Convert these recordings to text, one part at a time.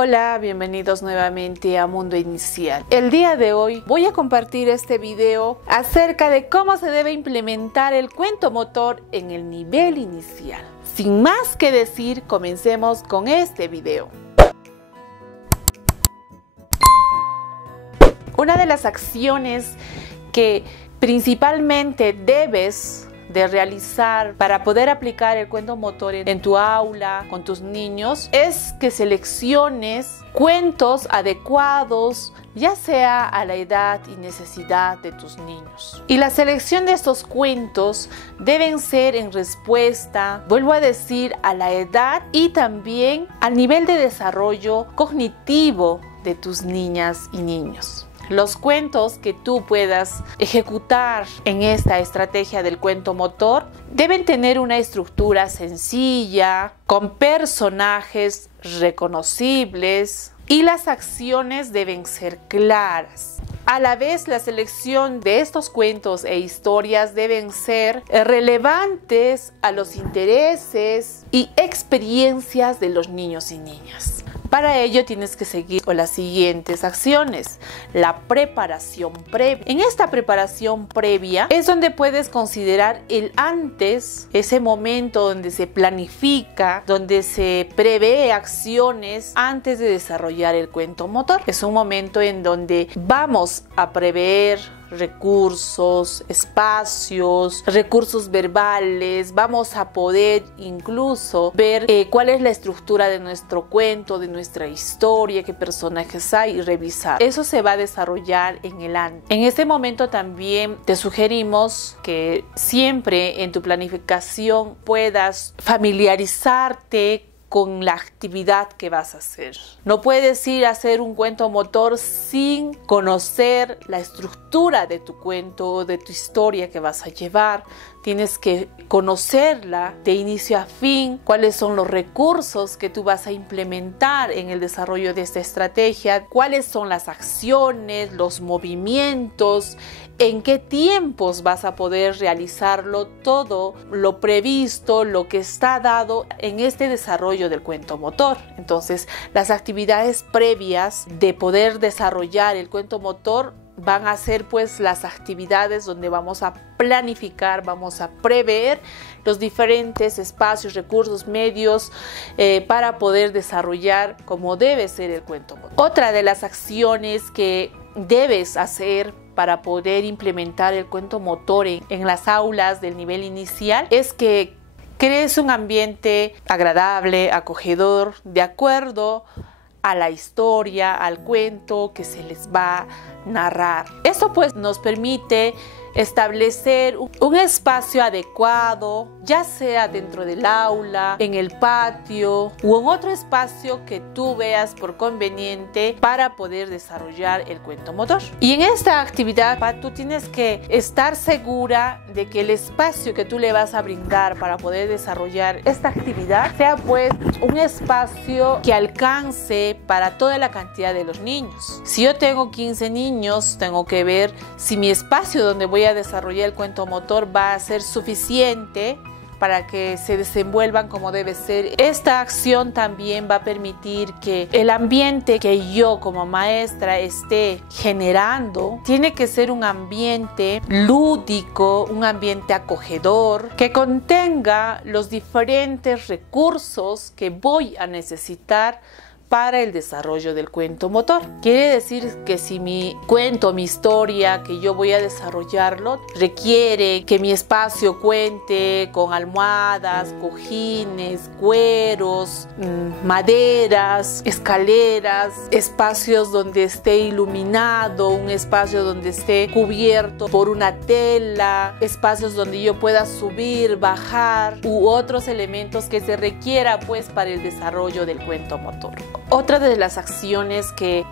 Hola, bienvenidos nuevamente a Mundo Inicial. El día de hoy voy a compartir este video acerca de cómo se debe implementar el cuento motor en el nivel inicial. Sin más que decir, comencemos con este video. Una de las acciones que principalmente debes de realizar para poder aplicar el cuento motor en tu aula con tus niños es que selecciones cuentos adecuados, ya sea a la edad y necesidad de tus niños. Y la selección de estos cuentos deben ser en respuesta, vuelvo a decir, a la edad y también al nivel de desarrollo cognitivo de tus niñas y niños. Los cuentos que tú puedas ejecutar en esta estrategia del cuento motor deben tener una estructura sencilla, con personajes reconocibles y las acciones deben ser claras. A la vez, la selección de estos cuentos e historias deben ser relevantes a los intereses y experiencias de los niños y niñas. Para ello tienes que seguir con las siguientes acciones. La preparación previa. En esta preparación previa es donde puedes considerar el antes, ese momento donde se planifica, donde se prevé acciones antes de desarrollar el cuento motor. Es un momento en donde vamos a prever recursos, espacios, recursos verbales. Vamos a poder incluso ver cuál es la estructura de nuestro cuento, de nuestra historia, qué personajes hay y revisar. Eso se va a desarrollar en el antes. En este momento también te sugerimos que siempre en tu planificación puedas familiarizarte con la actividad que vas a hacer. No puedes ir a hacer un cuento motor sin conocer la estructura de tu cuento o de tu historia que vas a llevar. Tienes que conocerla de inicio a fin, cuáles son los recursos que tú vas a implementar en el desarrollo de esta estrategia, cuáles son las acciones, los movimientos, en qué tiempos vas a poder realizarlo, todo lo previsto, lo que está dado en este desarrollo del cuento motor. Entonces, las actividades previas de poder desarrollar el cuento motor van a ser pues las actividades donde vamos a planificar, vamos a prever los diferentes espacios, recursos, medios para poder desarrollar como debe ser el cuento motor. Otra de las acciones que debes hacer para poder implementar el cuento motor en las aulas del nivel inicial es que crees un ambiente agradable, acogedor, de acuerdo a la historia, al cuento que se les va a narrar. Esto pues nos permite establecer un espacio adecuado, ya sea dentro del aula, en el patio o en otro espacio que tú veas por conveniente para poder desarrollar el cuento motor. Y en esta actividad tú tienes que estar segura de que el espacio que tú le vas a brindar para poder desarrollar esta actividad sea pues un espacio que alcance para toda la cantidad de los niños. Si yo tengo 15 niños, tengo que ver si mi espacio donde voy a desarrollar el cuento motor va a ser suficiente para que se desenvuelvan como debe ser. Esta acción también va a permitir que el ambiente que yo como maestra esté generando tiene que ser un ambiente lúdico, un ambiente acogedor, que contenga los diferentes recursos que voy a necesitar para el desarrollo del cuento motor. Quiere decir que si mi cuento, mi historia que yo voy a desarrollarlo requiere que mi espacio cuente con almohadas, cojines, cueros, maderas, escaleras, espacios donde esté iluminado, un espacio donde esté cubierto por una tela, espacios donde yo pueda subir, bajar u otros elementos que se requiera pues para el desarrollo del cuento motor. Otra de las acciones que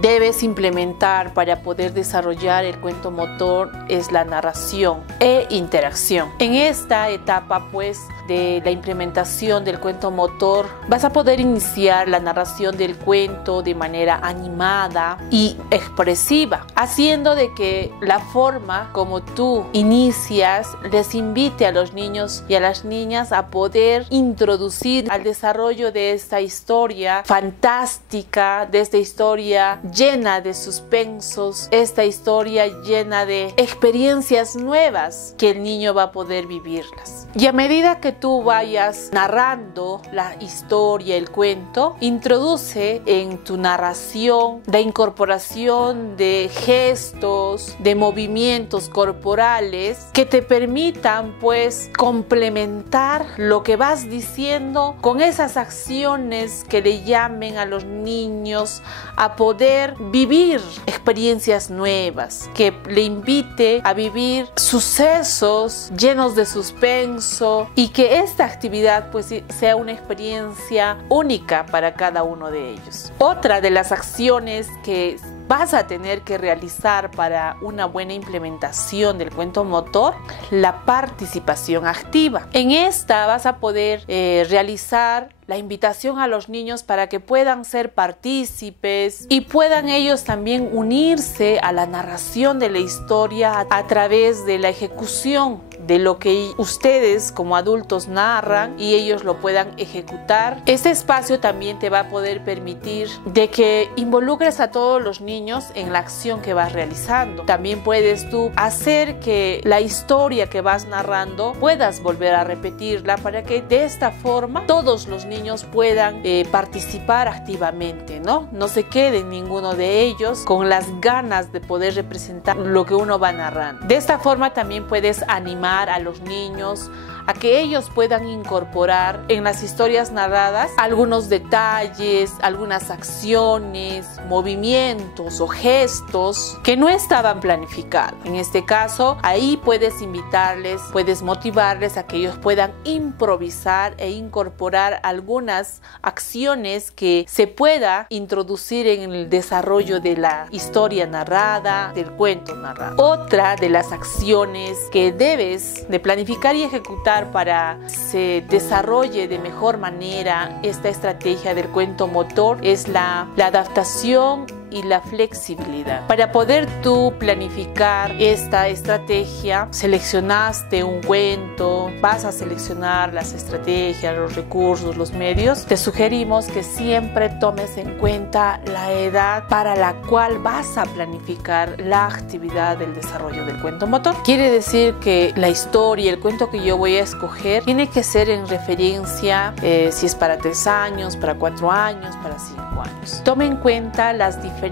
debes implementar para poder desarrollar el cuento motor es la narración e interacción. En esta etapa pues de la implementación del cuento motor vas a poder iniciar la narración del cuento de manera animada y expresiva, haciendo de que la forma como tú inicias les invite a los niños y a las niñas a poder introducir al desarrollo de esta historia fantástica fantástica, de esta historia llena de suspensos, esta historia llena de experiencias nuevas que el niño va a poder vivirlas. Y a medida que tú vayas narrando la historia, el cuento, introduce en tu narración la incorporación de gestos, de movimientos corporales que te permitan pues complementar lo que vas diciendo con esas acciones que le llamen a los niños a poder vivir experiencias nuevas, que le invite a vivir sucesos llenos de suspenso y que esta actividad pues sea una experiencia única para cada uno de ellos. Otra de las acciones que vas a tener que realizar para una buena implementación del cuento motor, la participación activa. En esta vas a poder realizar la invitación a los niños para que puedan ser partícipes y puedan ellos también unirse a la narración de la historia a través de la ejecución de lo que ustedes como adultos narran y ellos lo puedan ejecutar. Este espacio también te va a poder permitir de que involucres a todos los niños en la acción que vas realizando. También puedes tú hacer que la historia que vas narrando puedas volver a repetirla para que de esta forma todos los niños puedan participar activamente, ¿no? No se quede ninguno de ellos con las ganas de poder representar lo que uno va narrando. De esta forma también puedes animar a los niños a que ellos puedan incorporar en las historias narradas algunos detalles, algunas acciones, movimientos o gestos que no estaban planificados. En este caso, ahí puedes invitarles, puedes motivarles a que ellos puedan improvisar e incorporar algunas acciones que se pueda introducir en el desarrollo de la historia narrada, del cuento narrado. Otra de las acciones que debes de planificar y ejecutar para que se desarrolle de mejor manera esta estrategia del cuento motor es la adaptación y la flexibilidad. Para poder tú planificar esta estrategia, seleccionaste un cuento, vas a seleccionar las estrategias, los recursos, los medios. Te sugerimos que siempre tomes en cuenta la edad para la cual vas a planificar la actividad del desarrollo del cuento motor. Quiere decir que la historia, el cuento que yo voy a escoger, tiene que ser en referencia si es para 3 años, para 4 años, para 5 años. Tome en cuenta las diferencias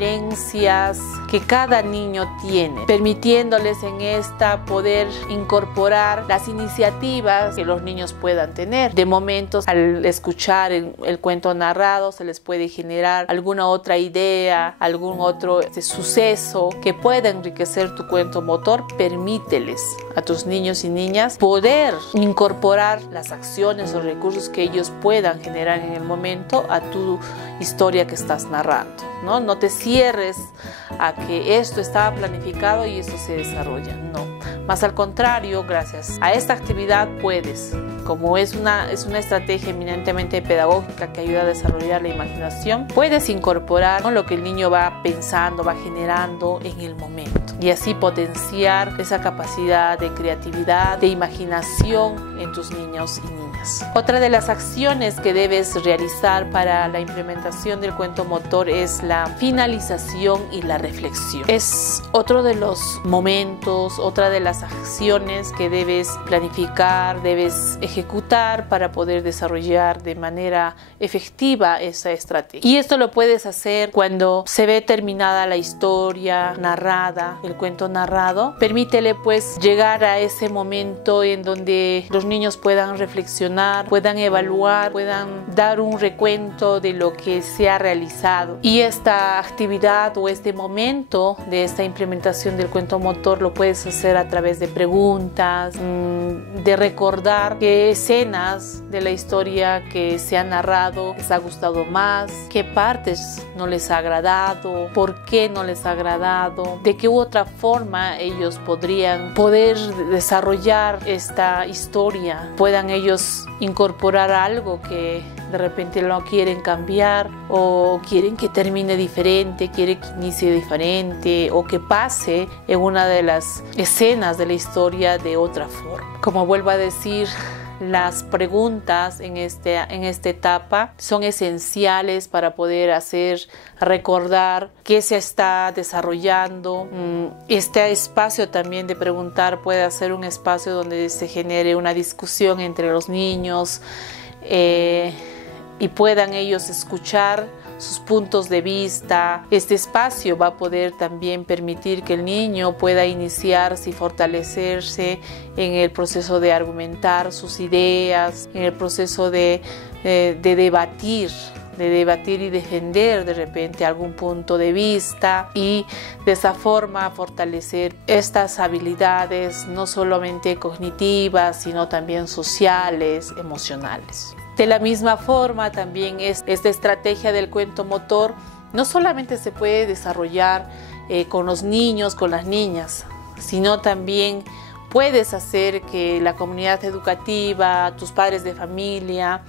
que cada niño tiene, permitiéndoles en esta poder incorporar las iniciativas que los niños puedan tener. De momentos, al escuchar el cuento narrado, se les puede generar alguna otra idea, algún otro suceso que pueda enriquecer tu cuento motor. Permíteles a tus niños y niñas poder incorporar las acciones o recursos que ellos puedan generar en el momento a tu historia que estás narrando, ¿no? No te cierres a que esto estaba planificado y esto se desarrolla, no. Más al contrario, gracias a esta actividad puedes, como es una estrategia eminentemente pedagógica que ayuda a desarrollar la imaginación, puedes incorporar, ¿no?, lo que el niño va pensando, va generando en el momento y así potenciar esa capacidad de creatividad, de imaginación en tus niños y niñas. Otra de las acciones que debes realizar para la implementación del cuento motor es la finalización y la reflexión. Es otro de los momentos, otra de las acciones que debes planificar, debes ejecutar para poder desarrollar de manera efectiva esa estrategia. Y esto lo puedes hacer cuando se ve terminada la historia narrada, el cuento narrado. Permítele pues llegar a ese momento en donde los niños puedan reflexionar, puedan evaluar, puedan dar un recuento de lo que se ha realizado. Y esta actividad o este momento de esta implementación del cuento motor lo puedes hacer a través de preguntas, de recordar qué escenas de la historia que se ha narrado les ha gustado más, qué partes no les ha agradado, por qué no les ha agradado, de qué otra forma ellos podrían desarrollar esta historia, puedan ellos incorporar algo que de repente lo quieren cambiar o quieren que termine diferente, quieren que inicie diferente o que pase en una de las escenas de la historia de otra forma. Como vuelvo a decir, las preguntas en esta etapa son esenciales para poder recordar qué se está desarrollando. Este espacio también de preguntar puede ser un espacio donde se genere una discusión entre los niños y puedan ellos escuchar sus puntos de vista. Este espacio va a poder también permitir que el niño pueda iniciarse y fortalecerse en el proceso de argumentar sus ideas, en el proceso de debatir y defender de repente algún punto de vista, y de esa forma fortalecer estas habilidades no solamente cognitivas, sino también sociales, emocionales. De la misma forma, también esta estrategia del cuento motor no solamente se puede desarrollar con los niños, con las niñas, sino también puedes hacer que la comunidad educativa, tus padres de familia,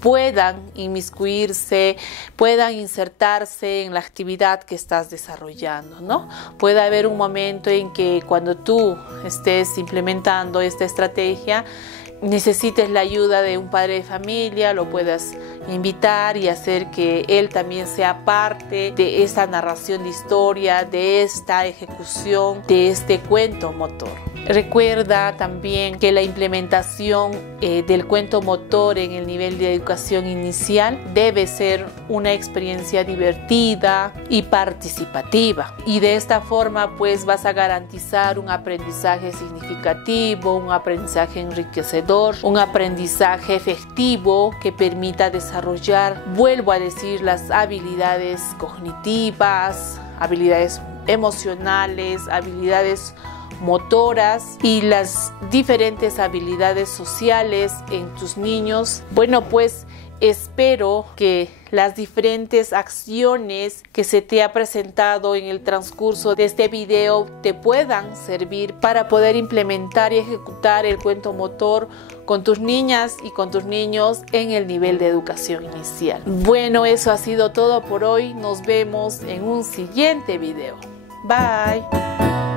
puedan inmiscuirse, puedan insertarse en la actividad que estás desarrollando, ¿no? Puede haber un momento en que cuando tú estés implementando esta estrategia, necesites la ayuda de un padre de familia, lo puedas invitar y hacer que él también sea parte de esta narración de historia, de esta ejecución, de este cuento motor. Recuerda también que la implementación del cuento motor en el nivel de educación inicial debe ser una experiencia divertida y participativa. Y de esta forma pues vas a garantizar un aprendizaje significativo, un aprendizaje enriquecedor, un aprendizaje efectivo que permita desarrollar, vuelvo a decir, las habilidades cognitivas, habilidades emocionales, habilidades motoras y las diferentes habilidades sociales en tus niños. Bueno, pues espero que las diferentes acciones que se te ha presentado en el transcurso de este video te puedan servir para poder implementar y ejecutar el cuento motor con tus niñas y con tus niños en el nivel de educación inicial. Bueno, eso ha sido todo por hoy. Nos vemos en un siguiente video. Bye.